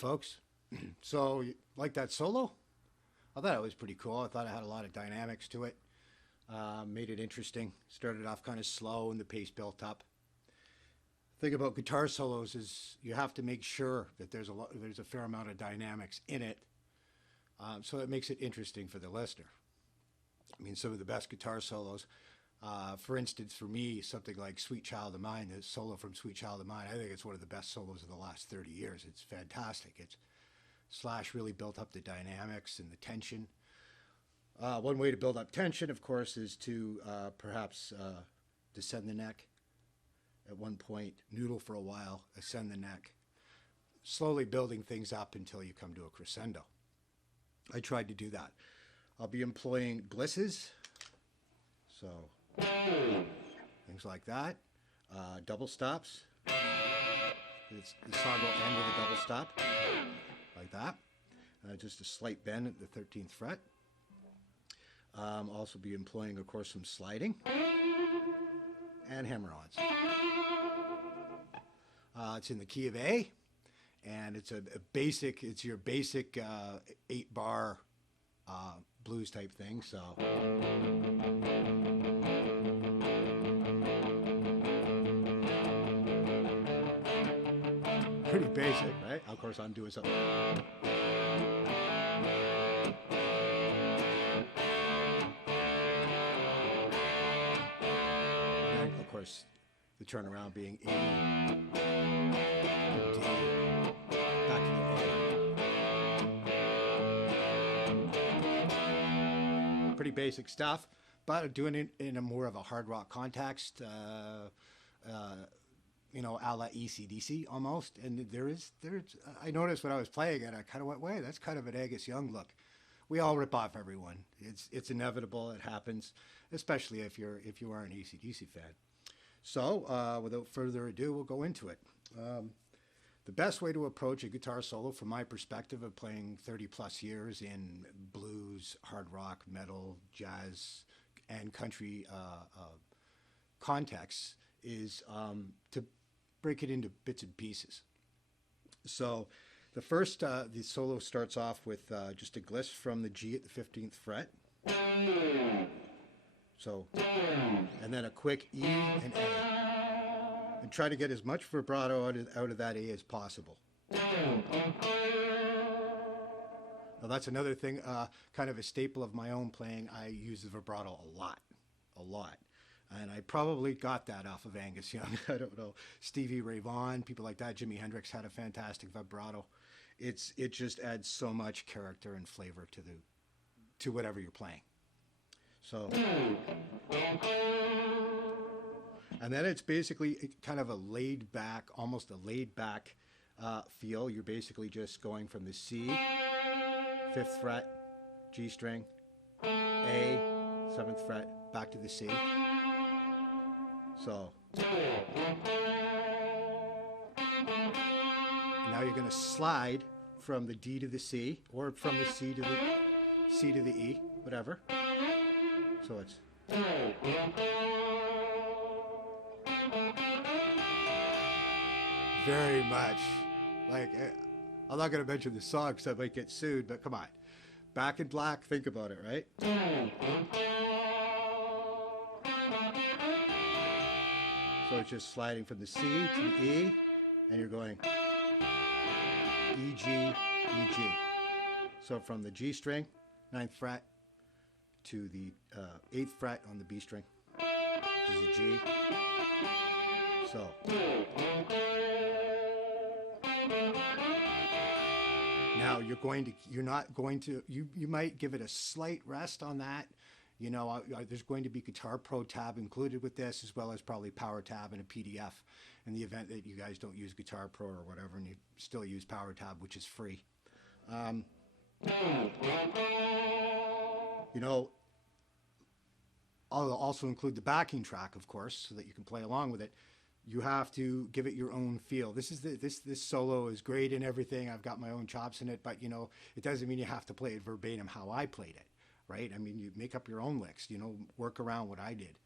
folks. So, like that solo? I thought it was pretty cool. I thought it had a lot of dynamics to it. Made it interesting. Started off kind of slow and the pace built up. The thing about guitar solos is you have to make sure that there's a fair amount of dynamics in it, so it makes it interesting for the listener. I mean, some of the best guitar solos, for instance, for me, something like Sweet Child of Mine, the solo from Sweet Child of Mine, I think it's one of the best solos of the last 30 years. It's fantastic. Slash really built up the dynamics and the tension. One way to build up tension, of course, is to perhaps descend the neck at one point, noodle for a while, ascend the neck, slowly building things up until you come to a crescendo. I tried to do that. I'll be employing glisses, so things like that, double stops. The song will end with a double stop, like that. Just a slight bend at the 13th fret. Also be employing, of course, some sliding and hammer-ons. It's in the key of A, and it's it's your basic 8-bar blues type thing. So pretty basic, right? Of course, I'm doing something. And of course, the turnaround being E, D, back to the A. Pretty basic stuff, but doing it in a more of a hard rock context, you know, a la AC/DC almost. And I noticed when I was playing it, I kind of went, wait, that's kind of an Angus Young look. We all rip off everyone. It's inevitable. It happens, especially if you are an AC/DC fan. So, without further ado, we'll go into it. The best way to approach a guitar solo, from my perspective of playing 30 plus years in blues, hard rock, metal, jazz, and country contexts, is to break it into bits and pieces. So, the first, the solo starts off with just a gliss from the G at the 15th fret. So, and then a quick E and A. And try to get as much vibrato out of that A as possible. Now that's another thing, kind of a staple of my own playing. I use the vibrato a lot. And I probably got that off of Angus Young. I don't know. Stevie Ray Vaughan, people like that. Jimi Hendrix had a fantastic vibrato. It just adds so much character and flavor to whatever you're playing. So, and then it's basically kind of a laid back, almost a laid back feel. You're basically just going from the C, 5th fret, G string, A, 7th fret, back to the C. So, now you're going to slide from the D to the C, or from the C to the E, whatever. So it's very much like, I'm not going to mention the song because I might get sued, but come on. Back in Black, think about it, right? So it's just sliding from the C to the E, and you're going E, G, E, G. So from the G string, 9th fret, to the 8th fret on the B string, which is a G. So, now you might give it a slight rest on that. You know, there's going to be Guitar Pro tab included with this, as well as probably Power tab and a PDF in the event that you guys don't use Guitar Pro or whatever, and you still use Power tab, which is free. You know, I'll also include the backing track, of course, so that you can play along with it. You have to give it your own feel. This solo is great and everything. I've got my own chops in it, but you know, it doesn't mean you have to play it verbatim how I played it, right? I mean, you make up your own licks, you know, work around what I did.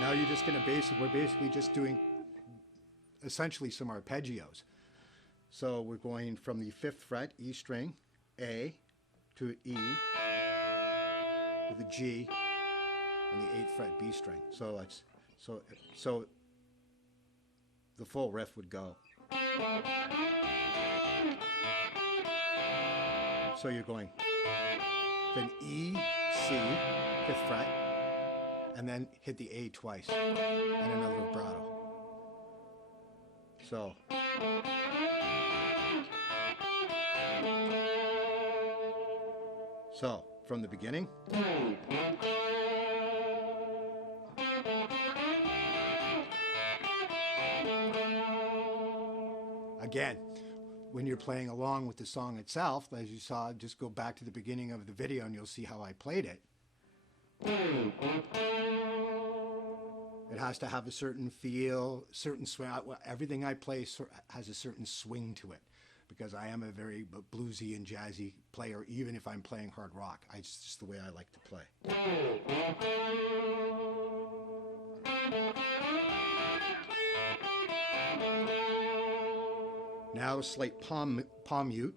Now you're just gonna we're basically just doing essentially some arpeggios. So we're going from the 5th fret E string, A, to E, to the G, and the 8th fret B string. So it's so the full riff would go. So you're going then E, C, 5th fret, and then hit the A twice, and another vibrato. So from the beginning. Again, when you're playing along with the song itself, as you saw, just go back to the beginning of the video and you'll see how I played it. It has to have a certain feel, certain swing. Everything I play has a certain swing to it, because I am a very bluesy and jazzy player, even if I'm playing hard rock. It's just the way I like to play. Now slight palm mute,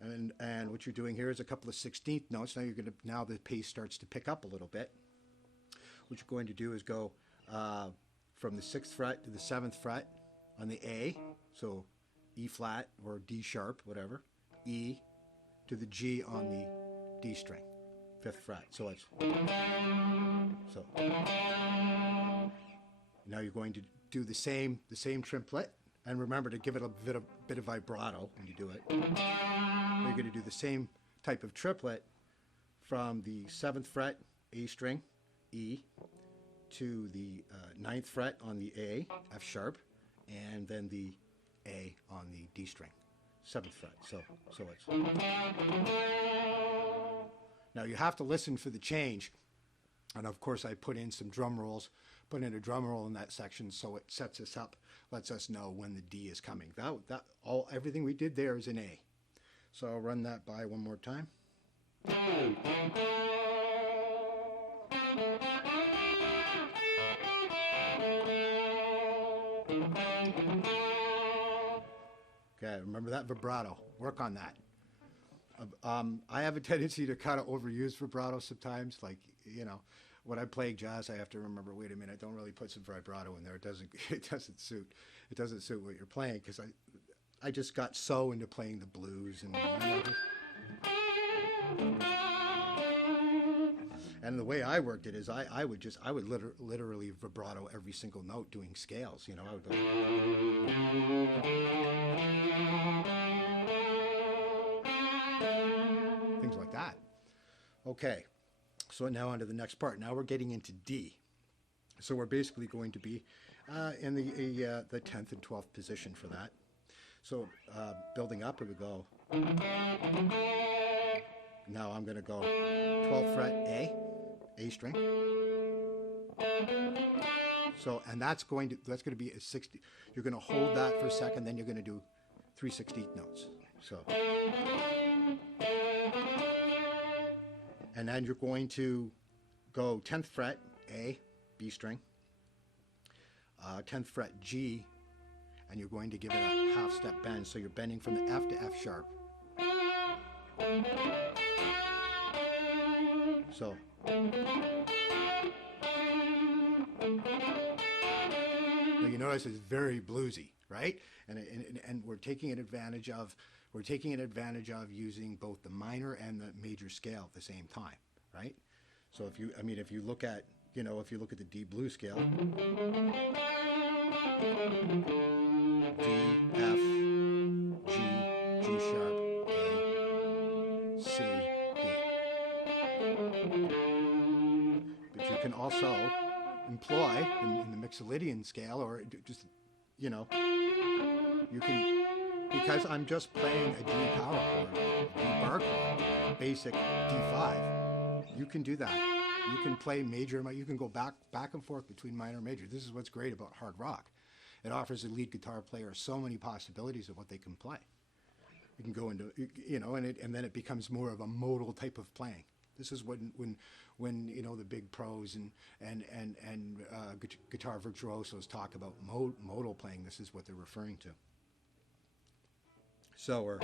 and what you're doing here is a couple of 16th notes. Now the pace starts to pick up a little bit. What you're going to do is go from the 6th fret to the 7th fret on the A, so E flat or D sharp, whatever, E to the G on the D string, 5th fret. So now you're going to do the same triplet. And remember to give it a bit of vibrato when you do it. You're going to do the same type of triplet from the 7th fret, A string, E, to the 9th fret on the A, F sharp, and then the A on the D string, 7th fret. So it's... Now you have to listen for the change. And of course I put in some drum rolls, put in a drum roll in that section so it sets us up, lets us know when the D is coming. Everything we did there is an A. So I'll run that by one more time. Okay, remember that vibrato. Work on that. I have a tendency to kind of overuse vibrato sometimes. Like, when I play jazz, I have to remember, wait a minute, I don't really put some vibrato in there. It doesn't suit what you're playing, because I just got so into playing the blues and the way I worked it is I would literally vibrato every single note doing scales. I would go things like that. Okay. So now on to the next part. Now we're getting into D. So we're basically going to be in the 10th and 12th position for that. So building up, here we go. Now I'm going to go 12th fret A string. So, and that's going to be a 60. You're going to hold that for a second, then you're going to do 3 16th notes. So. And then you're going to go 10th fret, A, B string, 10th fret, G, and you're going to give it a half step bend. So you're bending from the F to F sharp. So. Now you notice it's very bluesy, right? And we're taking advantage of using both the minor and the major scale at the same time, right? So if you look at the D blues scale, D, F, G, G sharp, A, C, D. But you can also employ in the Mixolydian scale, or just, you can, because I'm just playing a D power chord, a D bar chord, basic D5, you can do that. You can play major, you can go back and forth between minor and major. This is what's great about hard rock. It offers a lead guitar player so many possibilities of what they can play. You can go into, and then it becomes more of a modal type of playing. This is when you know the big pros and guitar virtuosos talk about modal playing. This is what they're referring to. So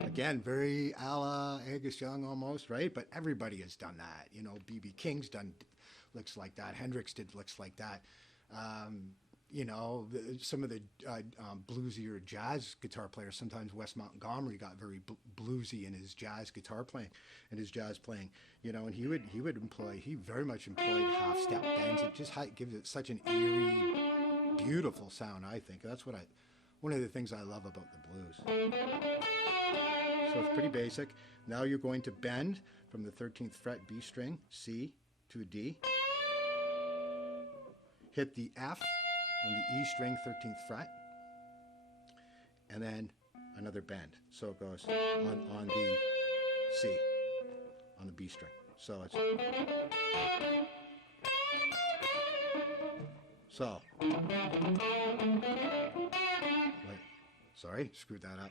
again, very a la Angus Young almost, right? But everybody has done that. You know, B.B. King's done licks like that. Hendrix did licks like that. You know, some of the bluesy or jazz guitar players, sometimes Wes Montgomery got very bluesy in his jazz guitar playing and his jazz playing, you know, and he very much employed half-step bends. It just gives it such an eerie, beautiful sound, I think. That's one of the things I love about the blues. So it's pretty basic. Now you're going to bend from the 13th fret B string, C, to a D. Hit the F on the E string, 13th fret, and then another bend. So it goes on the C, on the B string. So it's... So... Wait, sorry, screwed that up.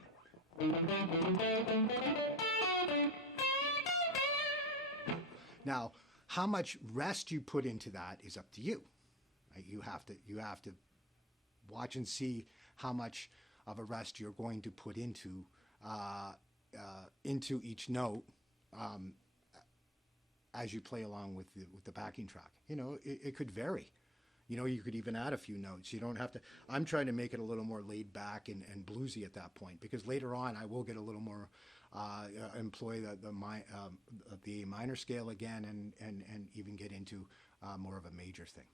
Now, how much rest you put into that is up to you. Right? You have to watch and see how much of a rest you're going to put into each note as you play along with the backing track. You know, it could vary. You know, you could even add a few notes. You don't have to. I'm trying to make it a little more laid back and bluesy at that point, because later on I will get a little more employ the A minor scale again and even get into more of a major thing.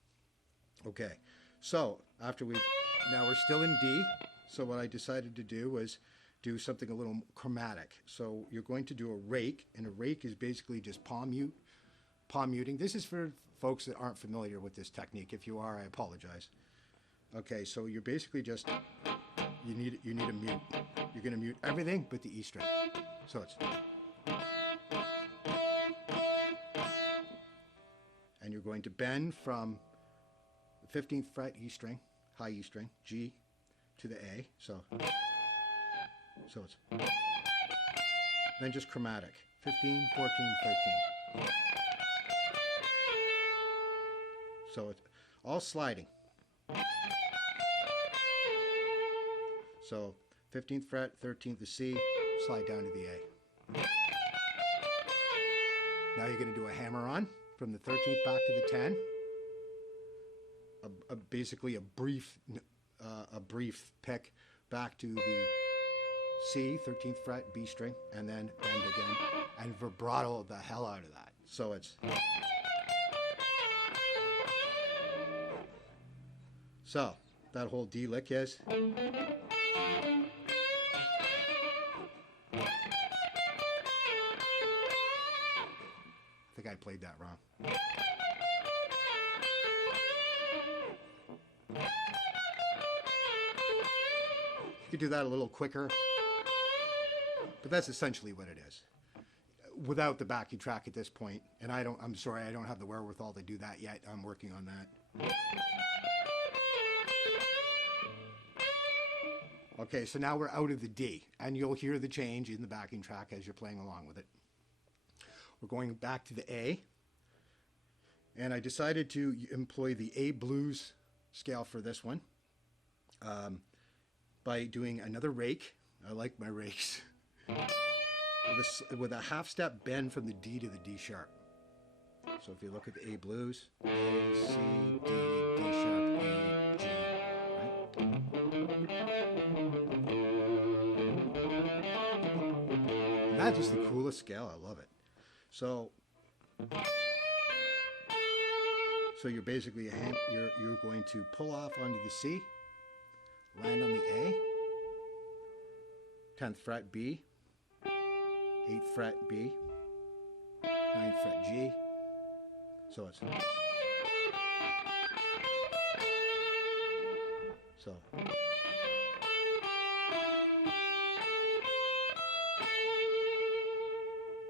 Okay, so now we're still in D. So what I decided to do was do something a little chromatic. So you're going to do a rake, and a rake is basically just palm muting. This is for folks that aren't familiar with this technique. If you are, I apologize. Okay, so you're basically just, you need a mute. You're going to mute everything but the E string. So it's, and you're going to bend from the 15th fret E string, high E string, G, to the A. So it's, then just chromatic, 15, 14, 13. So it's all sliding. So 15th fret, 13th to C, slide down to the A. Now you're going to do a hammer on from the 13th back to the 10. Basically a brief pick back to the C, 13th fret, B string, and then bend again, and vibrato the hell out of that. So it's... So, that whole D lick is... I think I played that wrong. You could do that a little quicker, but that's essentially what it is. Without the backing track at this point, and I'm sorry, I don't have the wherewithal to do that yet. I'm working on that. Okay, so now we're out of the D, and you'll hear the change in the backing track as you're playing along with it. We're going back to the A, and I decided to employ the A blues scale for this one by doing another rake. I like my rakes. With a half step bend from the D to the D sharp. So if you look at the A blues, A, C, D, D sharp, A, G, right? And that's just the coolest scale. I love it. So you're basically you're going to pull off onto the C, land on the A, 10th fret B, 8th fret B, 9th fret G. So it's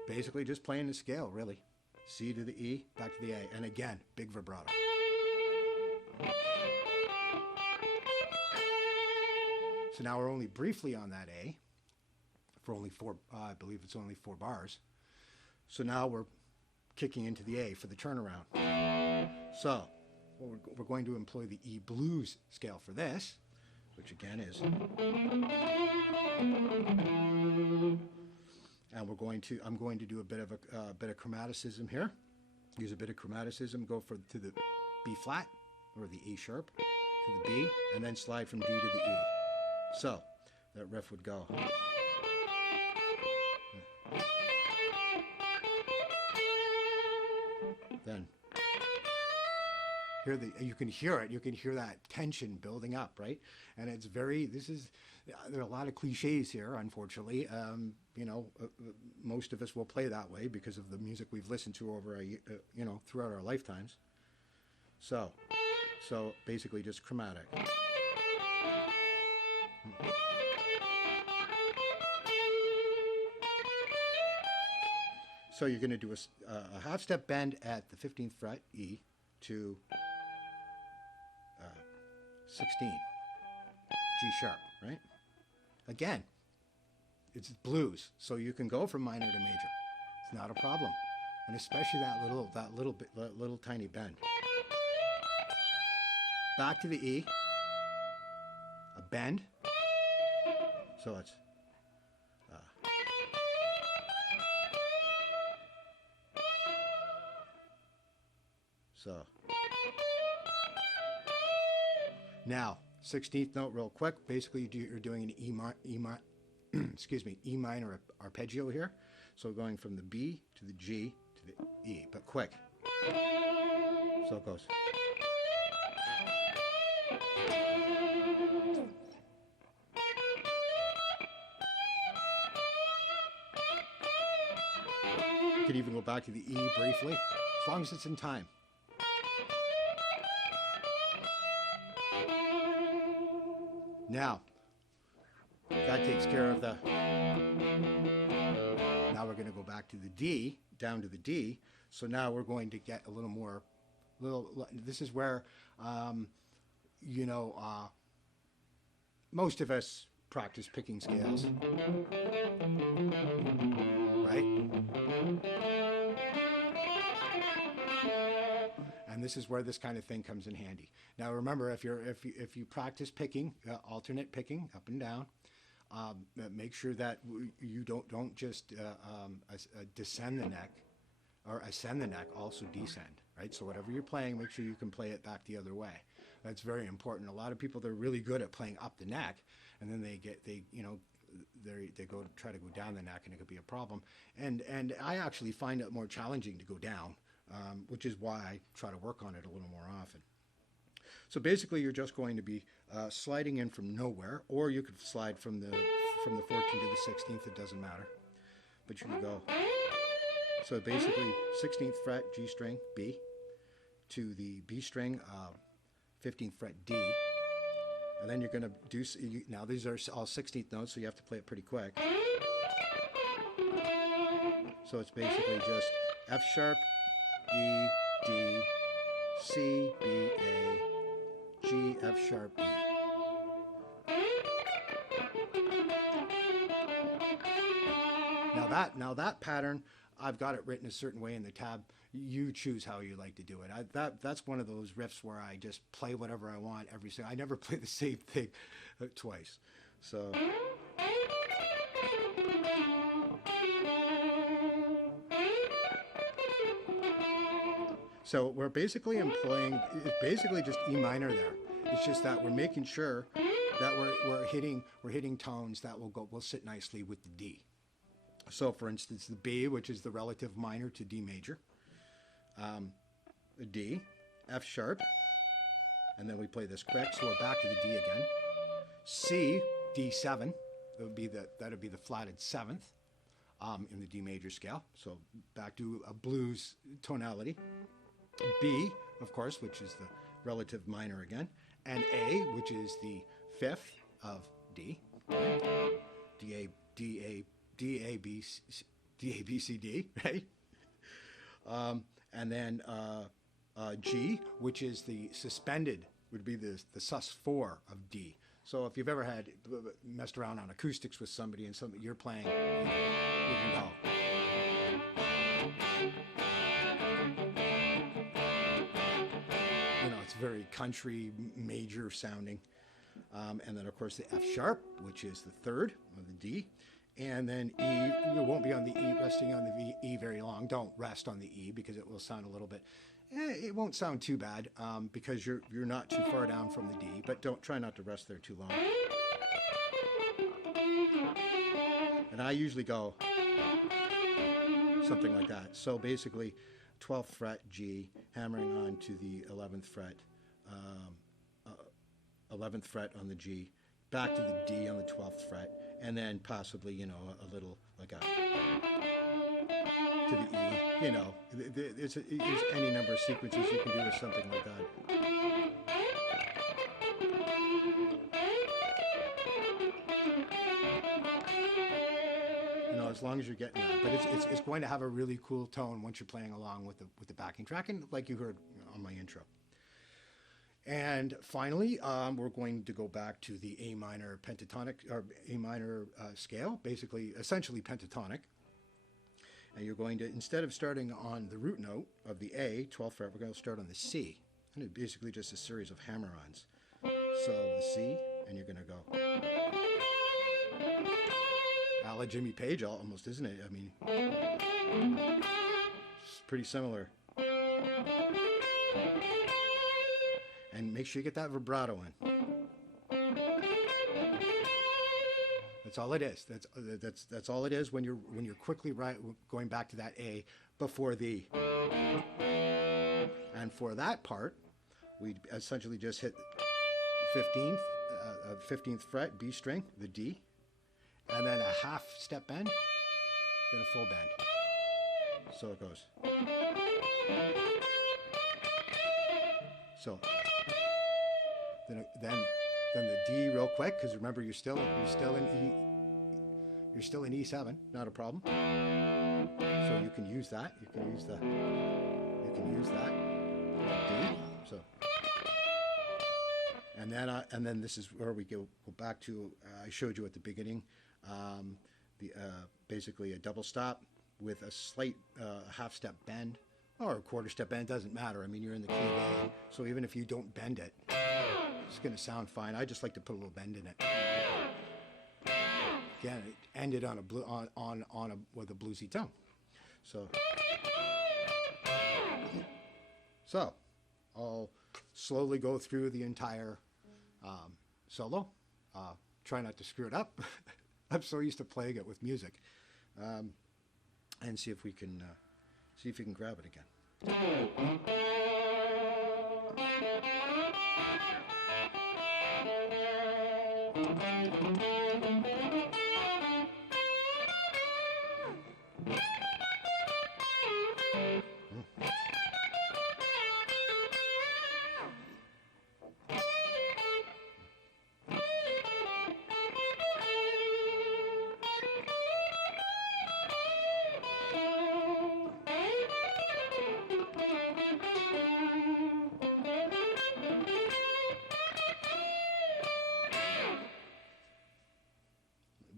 basically just playing the scale, really. C to the E, back to the A, and again, big vibrato. So now we're only briefly on that A. for only four, I believe it's only 4 bars. So now we're kicking into the A for the turnaround. So we're going to employ the E blues scale for this, which again is, and I'm going to do a bit of chromaticism here. Use a bit of chromaticism, go to the B flat or the E sharp to the B, and then slide from D to the E. So that riff would go. Then you can hear it. You can hear that tension building up, right? And it's there are a lot of cliches here, unfortunately. Most of us will play that way because of the music we've listened to over throughout our lifetimes. So basically just chromatic. So you're going to do a half step bend at the 15th fret E to 16 G sharp, right? Again, it's blues, so you can go from minor to major. It's not a problem, and especially that little tiny bend. Back to the E, a bend. So it's now 16th note real quick. Basically, you're doing an E minor arpeggio here. So going from the B to the G to the E, but quick. So it goes. You could even go back to the E briefly, as long as it's in time. Now, that takes care of the... Now we're going to go back to the D, down to the D. So now we're going to get a little more... This is where, most of us practice picking scales, right? And this is where this kind of thing comes in handy. Now remember, if you practice picking, alternate picking up and down, make sure that you don't just descend the neck or ascend the neck, also descend, right? So whatever you're playing, make sure you can play it back the other way. That's very important. A lot of people, they're really good at playing up the neck, and then they go to try to go down the neck, and it could be a problem. And I actually find it more challenging to go down, which is why I try to work on it a little more often. So basically, you're just going to be sliding in from nowhere, or you could slide from the 14th to the 16th. It doesn't matter, but you can go. So basically, 16th fret G string B to the B string 15th fret D, and then you're going to do. Now these are all 16th notes, so you have to play it pretty quick. So it's basically just F sharp, E, D, C, B, A, G, F sharp, E. Now that pattern, I've got it written a certain way in the tab. You choose how you like to do it. That's one of those riffs where I just play whatever I want every single. I never play the same thing twice. So. So we're basically employing, it's basically just E minor there. It's just that we're making sure that we're hitting tones that will sit nicely with the D. So for instance, the B, which is the relative minor to D major, the D, F sharp, and then we play this quick, so we're back to the D again. C, D7, that would be the flatted 7th in the D major scale. So back to a blues tonality. B, of course, which is the relative minor again, and A, which is the 5th of D. D, A, B, C, D, right? And then G, which is the suspended, would be the sus4 of D. So if you've ever had messed around on acoustics with somebody and something you're playing, you can go. You know, it's very country major sounding. And then of course the F sharp, which is the third of the D. And then E, you won't be on the E, resting on the E very long. Don't rest on the E because it will sound a little bit, it won't sound too bad because you're not too far down from the D, but try not to rest there too long. And I usually go something like that. So basically 12th fret G, hammering on to the 11th fret, 11th fret on the G, back to the D on the 12th fret, and then possibly, you know, a little like a to the E, you know, there's any number of sequences you can do with something like that. You know, as long as you're getting that, but it's going to have a really cool tone once you're playing along with the backing track, and like you heard on my intro. And finally, we're going to go back to the A minor pentatonic, or A minor scale, basically, essentially pentatonic. And you're going to, instead of starting on the root note of the A, 12th fret, we're going to start on the C. And it's basically just a series of hammer-ons. So the C, and you're going to go. A la Jimmy Page almost, isn't it? I mean, it's pretty similar. And make sure you get that vibrato in. That's all it is. That's all it is when you're quickly going back to that A before the. And for that part, we essentially just hit 15th fret B string, the D, and then a half step bend, then a full bend. So it goes. So. Then the D real quick, because remember you're still in E7, not a problem. So you can use that. You can use that. D. So and then this is where we go back to. I showed you at the beginning, basically a double stop with a slight half step bend or a quarter step bend, doesn't matter. I mean, you're in the key of A, so even if you don't bend it, it's going to sound fine. I just like to put a little bend in it. Again, it ended on a with a bluesy tone. So I'll slowly go through the entire solo. Try not to screw it up. I'm so used to playing it with music, and see if we can grab it again.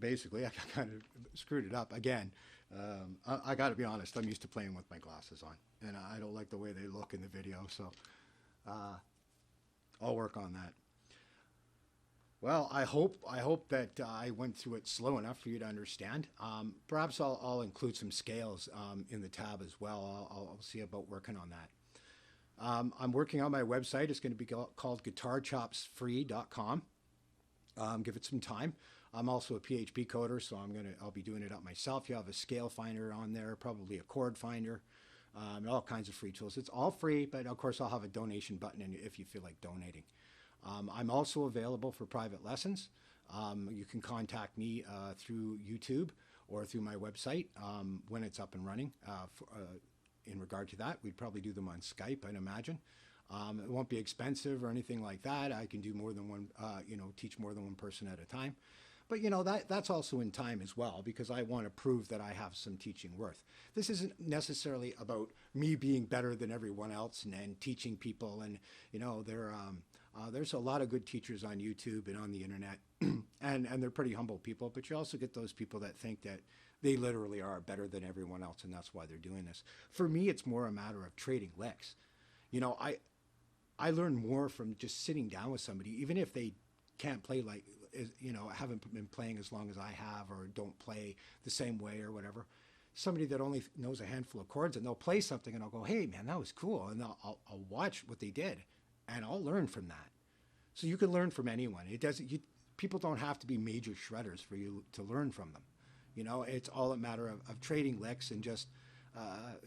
Basically, I kind of screwed it up again. I got to be honest, I'm used to playing with my glasses on, and I don't like the way they look in the video, so I'll work on that. Well, I hope that I went through it slow enough for you to understand. Perhaps I'll include some scales in the tab as well. I'll see about working on that. I'm working on my website. It's going to be called guitarchopsfree.com. Give it some time. I'm also a PHP coder, so I'll be doing it up myself. You have a scale finder on there, probably a chord finder, all kinds of free tools. It's all free, but of course I'll have a donation button if you feel like donating. I'm also available for private lessons. You can contact me through YouTube or through my website when it's up and running. In regard to that, we'd probably do them on Skype, I'd imagine. It won't be expensive or anything like that. I can do more than one, teach more than one person at a time. But, that's also in time as well, because I want to prove that I have some teaching worth. This isn't necessarily about me being better than everyone else and teaching people and, There's a lot of good teachers on YouTube and on the internet, and they're pretty humble people. But you also get those people that think that they literally are better than everyone else, and that's why they're doing this. For me, it's more a matter of trading licks. You know, I learn more from just sitting down with somebody, even if they can't play like, you know, haven't been playing as long as I have, or don't play the same way or whatever. Somebody that only knows a handful of chords, and they'll play something, and I'll go, "Hey, man, that was cool," and I'll watch what they did, and I'll learn from that. So you can learn from anyone. It doesn't. People don't have to be major shredders for you to learn from them. You know, it's all a matter of trading licks and just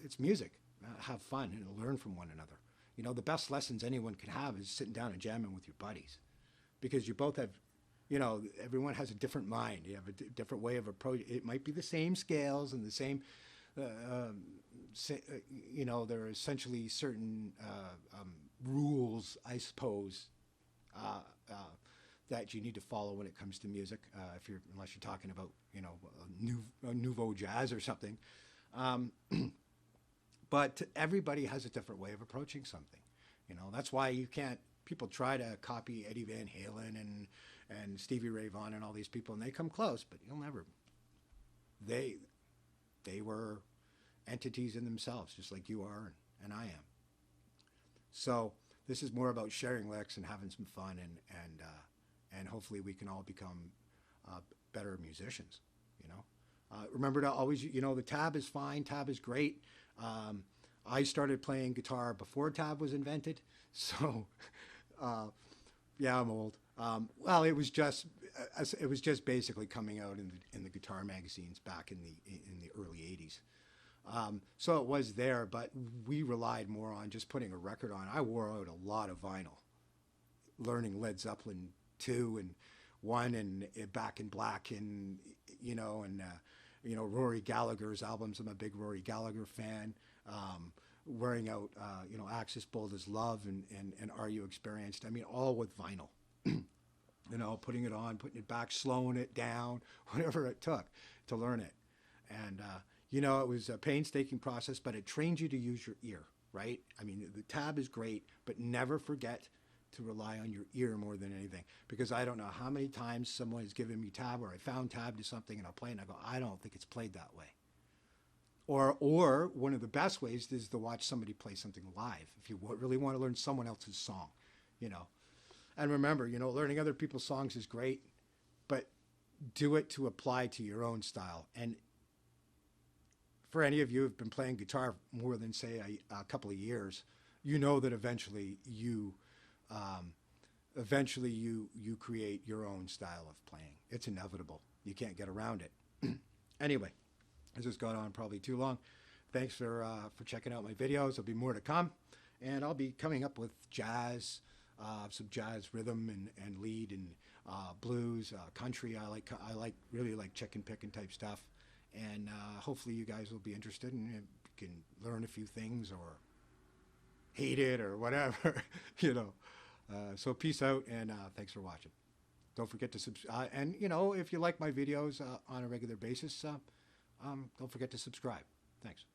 it's music. Have fun and learn from one another. You know, the best lessons anyone can have is sitting down and jamming with your buddies, because you both have, you know, everyone has a different mind. You have a different way of approach. It might be the same scales and the same, you know, there are essentially certain rules, I suppose, that you need to follow when it comes to music. Unless you're talking about, you know, nouveau jazz or something. But everybody has a different way of approaching something. You know, that's why you can't. People try to copy Eddie Van Halen and Stevie Ray Vaughan and all these people, and they come close, but you'll never. They were entities in themselves, just like you are and I am. So this is more about sharing licks and having some fun, and hopefully we can all become better musicians. You know, remember to always, you know, the tab is fine. Tab is great. I started playing guitar before tab was invented, so yeah, I'm old. Well, it was just basically coming out in the guitar magazines back in the early '80s. So it was there, but we relied more on just putting a record on. I wore out a lot of vinyl, learning Led Zeppelin 2 and 1 and Back in Black, and you know, Rory Gallagher's albums. I'm a big Rory Gallagher fan. Wearing out, you know, Axis Bold as Love and Are You Experienced? I mean, all with vinyl. You know, putting it on, putting it back, slowing it down, whatever it took to learn it. And, you know, it was a painstaking process, but it trained you to use your ear, right? I mean, the tab is great, but never forget to rely on your ear more than anything. Because I don't know how many times someone has given me tab, or I found tab to something and I'll play it and I go, I don't think it's played that way. Or one of the best ways is to watch somebody play something live if you really want to learn someone else's song, you know. And remember, you know, learning other people's songs is great, but do it to apply to your own style. And for any of you who've been playing guitar more than, say, a couple of years, you know that eventually you create your own style of playing. It's inevitable. You can't get around it. Anyway. This has gone on probably too long. Thanks for checking out my videos. There'll be more to come. And I'll be coming up with jazz, some jazz rhythm and lead and blues, country. I really like chicken picking type stuff. And hopefully you guys will be interested and you can learn a few things or hate it or whatever, you know. So peace out, and thanks for watching. Don't forget to subscribe. And, you know, if you like my videos on a regular basis, don't forget to subscribe. Thanks.